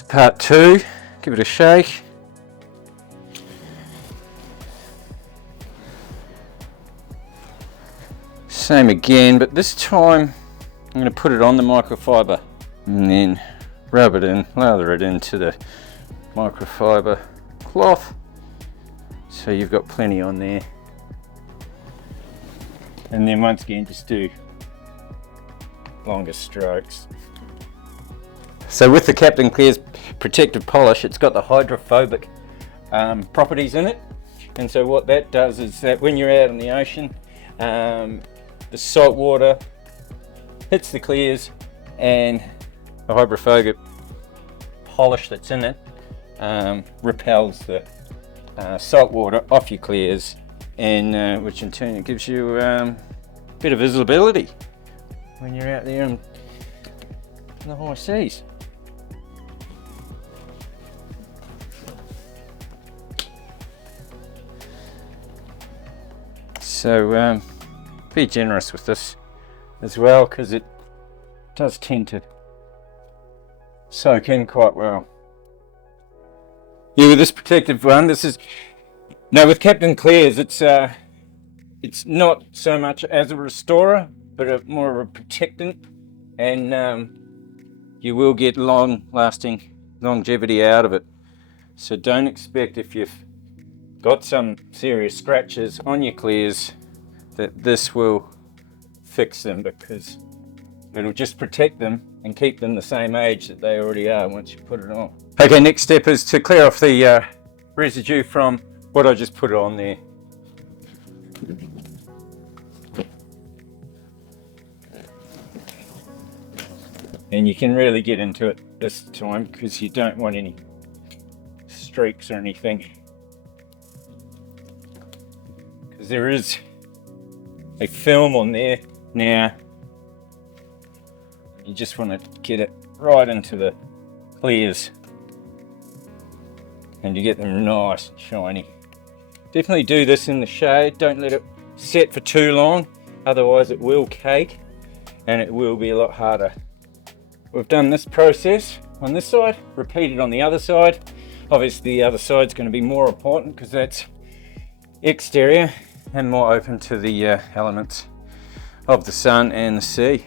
So part 2, give it a shake. Same again, but this time I'm going to put it on the microfiber and then rub it in, lather it into the microfiber cloth, so you've got plenty on there. And then once again, just do longer strokes. So with the Captain Clear's protective polish, it's got the hydrophobic properties in it, and so what that does is that when you're out in the ocean, the salt water hits the clears and the hydrophobic polish that's in it repels the salt water off your clears, and which in turn gives you a bit of visibility when you're out there in the high seas. So be generous with this as well, because it does tend to soak in quite well. Yeah, with this protective one, this is with Captain Clear's, it's not so much as a restorer, but more of a protectant, and you will get long-lasting longevity out of it. So don't expect, if you've got some serious scratches on your clears, that this will fix them, because it'll just protect them and keep them the same age that they already are once you put it on. Okay, next step is to clear off the residue from what I just put on there. And you can really get into it this time, because you don't want any streaks or anything, because there is a film on there now. You just want to get it right into the clears, and you get them nice and shiny. Definitely do this in the shade. Don't let it set for too long, otherwise it will cake and it will be a lot harder. We've done this process on this side, repeat it on the other side. Obviously the other side's going to be more important because that's exterior and more open to the elements of the sun and the sea.